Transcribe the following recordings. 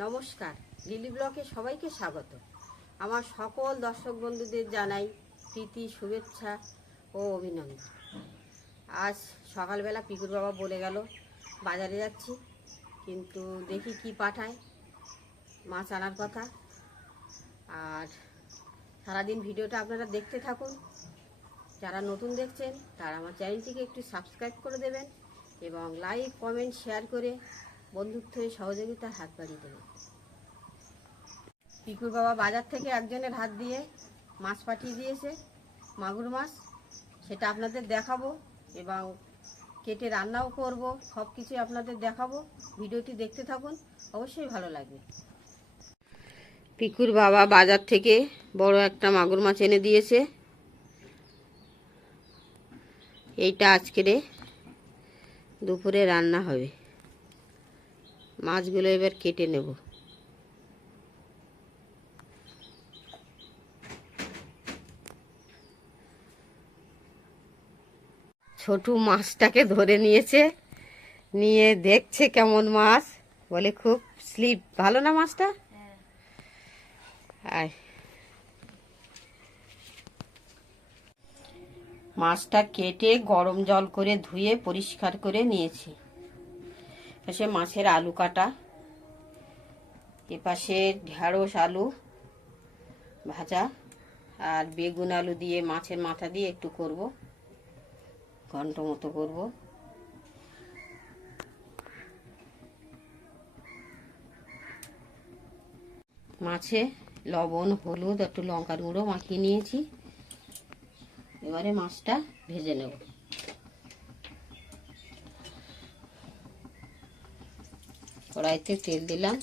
নমস্কার, লিলি ব্লকে সবাইকে স্বাগত। আমার সকল দর্শক বন্ধুদের জানাই প্রীতি, শুভেচ্ছা ও অভিনন্দন। আজ সকালবেলা পিকুর বাবা বলে গেল বাজারে যাচ্ছি, কিন্তু দেখি কি পাঠায়। মাছ আনার কথা। আর সারাদিন ভিডিওটা আপনারা দেখতে থাকুন। যারা নতুন দেখছেন তারা আমার চ্যানেলটিকে একটু সাবস্ক্রাইব করে দেবেন এবং লাইক, কমেন্ট, শেয়ার করে বন্ধুত্ব সহযোগিতার হাত বাড়িয়ে দেবেন। পিকুর বাবা বাজার থেকে একজনের হাত দিয়ে মাছ পাঠিয়ে দিয়েছে, মাগুর মাছ। সেটা আপনাদের দেখাবো এবং কেটে রান্নাও করব, সব কিছুই আপনাদের দেখাবো। ভিডিওটি দেখতে থাকুন, অবশ্যই ভালো লাগবে। পিকুর বাবা বাজার থেকে বড় একটা মাগুর মাছ এনে দিয়েছে। এইটা আজকের দুপুরে রান্না হবে। মাছগুলো এবার কেটে নেব। ছোট মাছটাকে ধরে নিয়েছে, নিয়ে দেখছে কেমন মাছ, বলে খুব স্লিপ, ভালো না মাছটা? আর মাছটা কেটে গরম জল করে ধুয়ে পরিষ্কার করে নিয়েছি। এপাশে মাছের আলু কাটা, এপাশে ঢেঁড়স আলু ভাজা, আর বেগুন আলু দিয়ে মাছের মাথা দিয়ে একটু করব, ঘন্ট মতো করব। মাছে লবণ, হলুদ, একটু লঙ্কার গুঁড়ো মাখিয়ে নিয়েছি। এবারে মাছটা ভেজে নেব। কড়াইতে তেল দিলাম,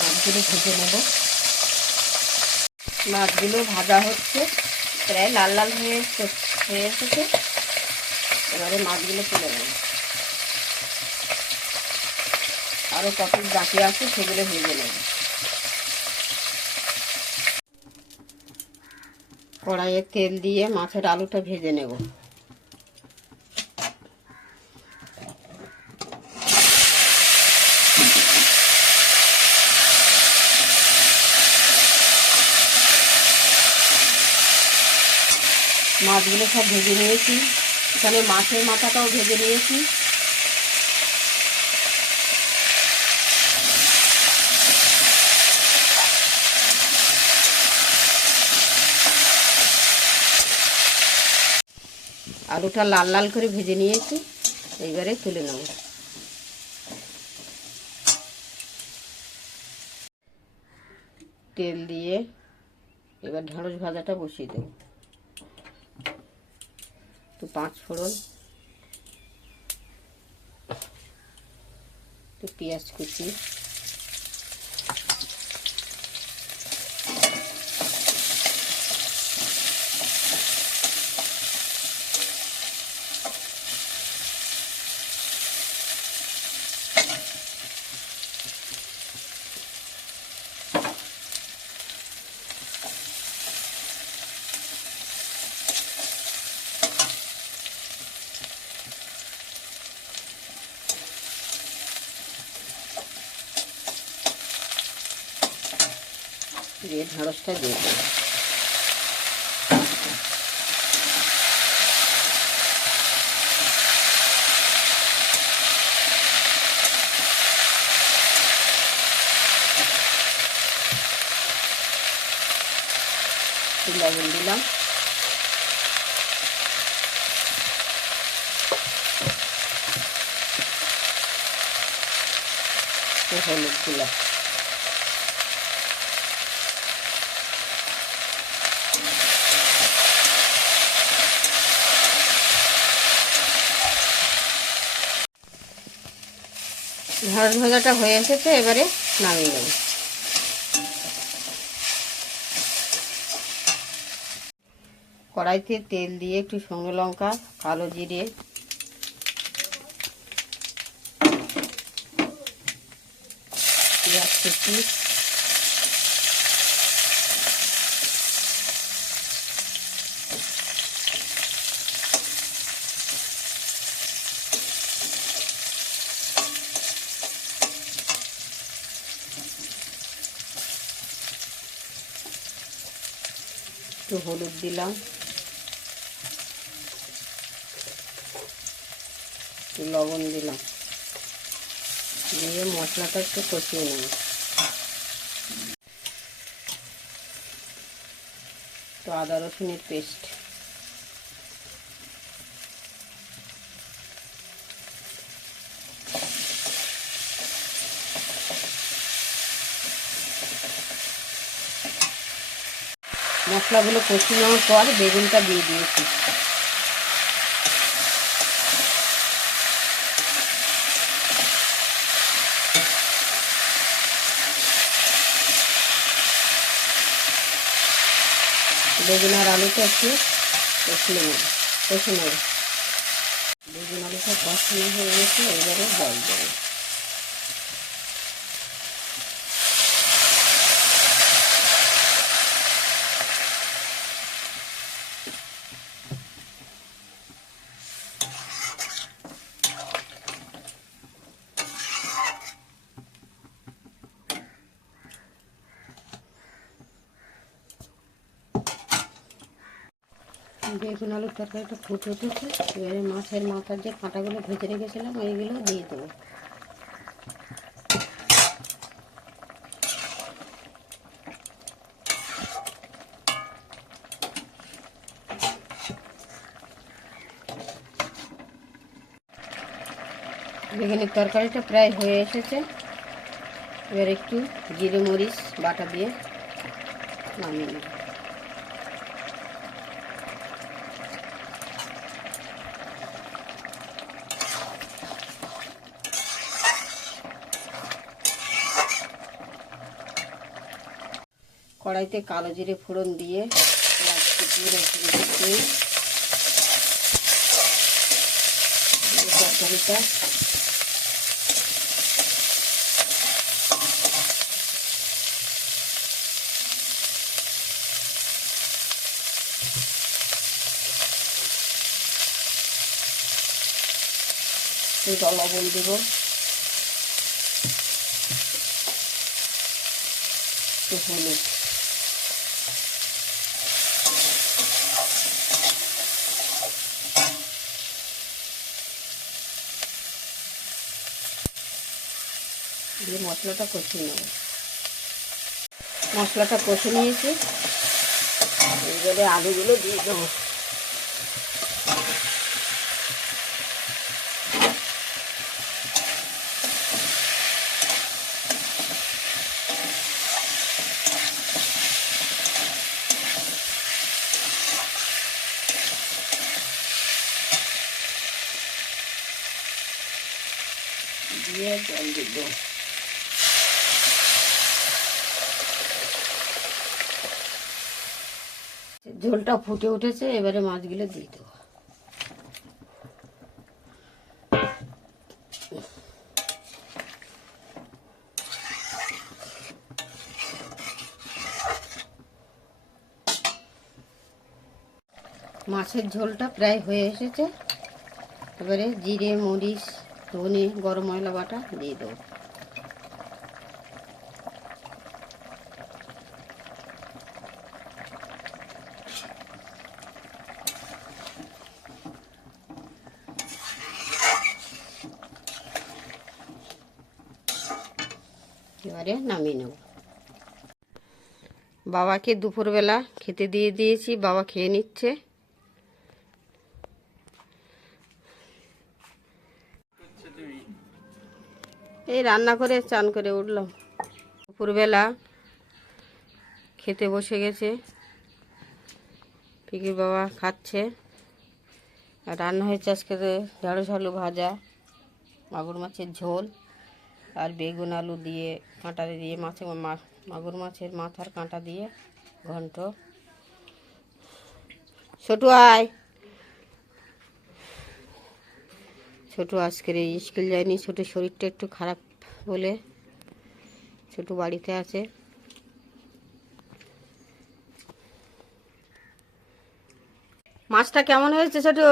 মাছগুলো ভেজে নেব। মাছগুলো ভাজা হচ্ছে, প্রায় লাল লাল হয়ে এসেছে। এবারে মাছগুলো তুলে নেব। আরও কত বাকি আছে সেগুলো ভেজে নেব। কড়াইয়ে তেল দিয়ে মাছের আলুটা ভেজে নেব। মাছগুলো সব ভেজে নিয়েছি, এখানে মাছের মাথাটাও ভেজে নিয়েছি। আলুটা লাল লাল করে ভেজে নিয়েছি, এইবারে তুলে নেব। তেল দিয়ে এবার ঢেঁড়স ভাজাটা বসিয়ে দেব। তো 5 ফোড়ন, তো পেঁয়াজ কুচি, দিয়ে ঢেঁড়সটা দিয়ে দেব। লবণ দিলাম, হলুদ দিলাম। ঢেঁড়স ভাজাটা হয়ে এসেছে, এবারে নামিয়ে নেব। কড়াইতে তেল দিয়ে একটু শুকনো লঙ্কা, কালো জিরে, পেঁয়াজ কুচি, একটু হলুদ দিলাম, একটু লবণ দিলাম, দিয়ে মশলাটা একটু কষিয়ে নেব। তো আদা রসুনের পেস্ট, মশলাগুলো কষিয়ে নেওয়ার পর বেগুনটা দিয়ে দিয়েছি। বেগুন আর আলুটা একটু কষিয়ে নেব। বেগুন আলুটা কষানো হয়ে গেছে, এবারে জল দেবো। বেগুন আলুর তরকারিটা ফুটে উঠেছে, এবারে মাছের মাথার যে কাঁটাগুলো ভেজে রেখেছিলাম ওইগুলো দিয়ে দেবো। বেগুনের তরকারিটা প্রায় হয়ে এসেছে, এবার একটু জিরে মরিচ বাটা দিয়ে নামিয়ে নেব। কড়াইতে কালো জিরে ফোড়ন দিয়ে তরকারিটা লবণ দেব, একটু হলুদ, দিয়ে মশলাটা কষিয়ে নেব। মশলাটা কষে নিয়েছি, এবারে আলুগুলো দিয়ে দেবো। দিয়ে জল দিব। ঝোলটা ফুটে উঠেছে, এবারে মাছগুলো দিয়ে দেবো। মাছের ঝোলটা প্রায় হয়ে এসেছে, এবারে জিরে মরিচ ধনে গরম মশলা বাটা দিয়ে দেবো। এবারে নামিয়ে নেব। বাবাকে দুপুরবেলা খেতে দিয়ে দিয়েছি, বাবা খেয়ে নিচ্ছে। এই রান্না করে চান করে উঠলাম। দুপুরবেলা খেতে বসে গেছে, পিকির বাবা খাচ্ছে। আর রান্না হয়েছে আজকে ঢেঁড়স আলু ভাজা, মাগুর মাছের ঝোল, আর বেগুন আলু দিয়ে কাঁটা দিয়ে মাগুর মাছের মাথার কাঁটা দিয়ে ঘন্ট। ছোটু আয়। ছোটু আজকের এই স্কুল যায়নি, ছোটুর শরীরটা একটু খারাপ বলে ছোটু বাড়িতে আছে। মাছটা কেমন হয়েছে ছোটু?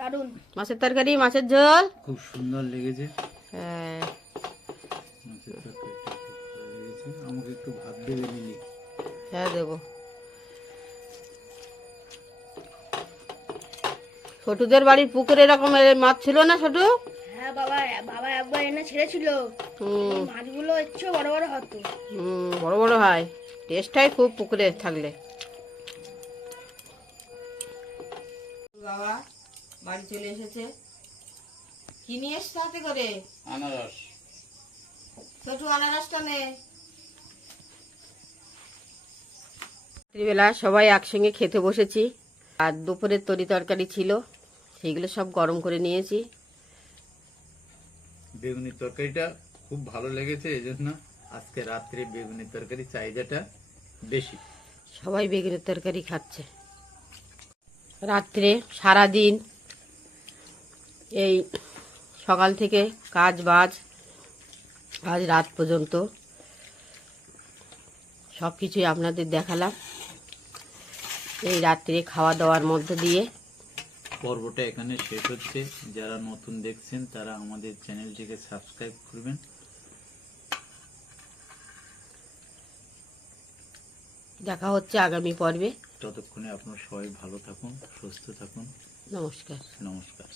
দারুন। মাছের তরকারি, মাছের ঝোল খুব সুন্দর লেগেছে। হ্যাঁ। মাছের তরকারিটা খুব ভালো লেগেছে। আমাকে একটু ভাত দেবে নিলি? হ্যাঁ দেবো। ছোটুদের বাড়ির পুকুরে এরকম মাছ ছিল না ছোটু? হ্যাঁ বাবা, বাবা একবার এনে ছেড়েছিল। এই মাছগুলো একটু বড় বড় হতো। বড় বড় হয়, টেস্ট হয় খুব পুকুরে থাকলে। বাবা বাড়ি চলে এসেছে। কি নিয়ে এসছে হাতে করে? আনারস। ছোটু আনারসটা নে। রাত্রিবেলা সবাই একসঙ্গে খেতে বসেছি, আর দুপুরের তরি তরকারি ছিল, সেইগুলো সব গরম করে নিয়েছি। বেগুনের তরকারিটা খুব ভালো লেগেছে, এজন্য আজকে রাত্রে বেগুনের তরকারি চাহিদাটা বেশি। সবাই বেগুনের তরকারি খাচ্ছে। রাত্রে সারাদিন এই সকাল থেকে কাজ বাজ আজ রাত পর্যন্ত সব কিছুই আপনাদের দেখালাম এই রাত্রে খাওয়া দাওয়ার মধ্য দিয়ে। পর্বটা এখানে শেষ হচ্ছে। যারা নতুন দেখছেন তারা আমাদের চ্যানেলটিকে সাবস্ক্রাইব করবেন। দেখা হচ্ছে আগামী পর্বে। ততক্ষণে আপনারা সবাই ভালো থাকুন, সুস্থ থাকুন। নমস্কার। নমস্কার।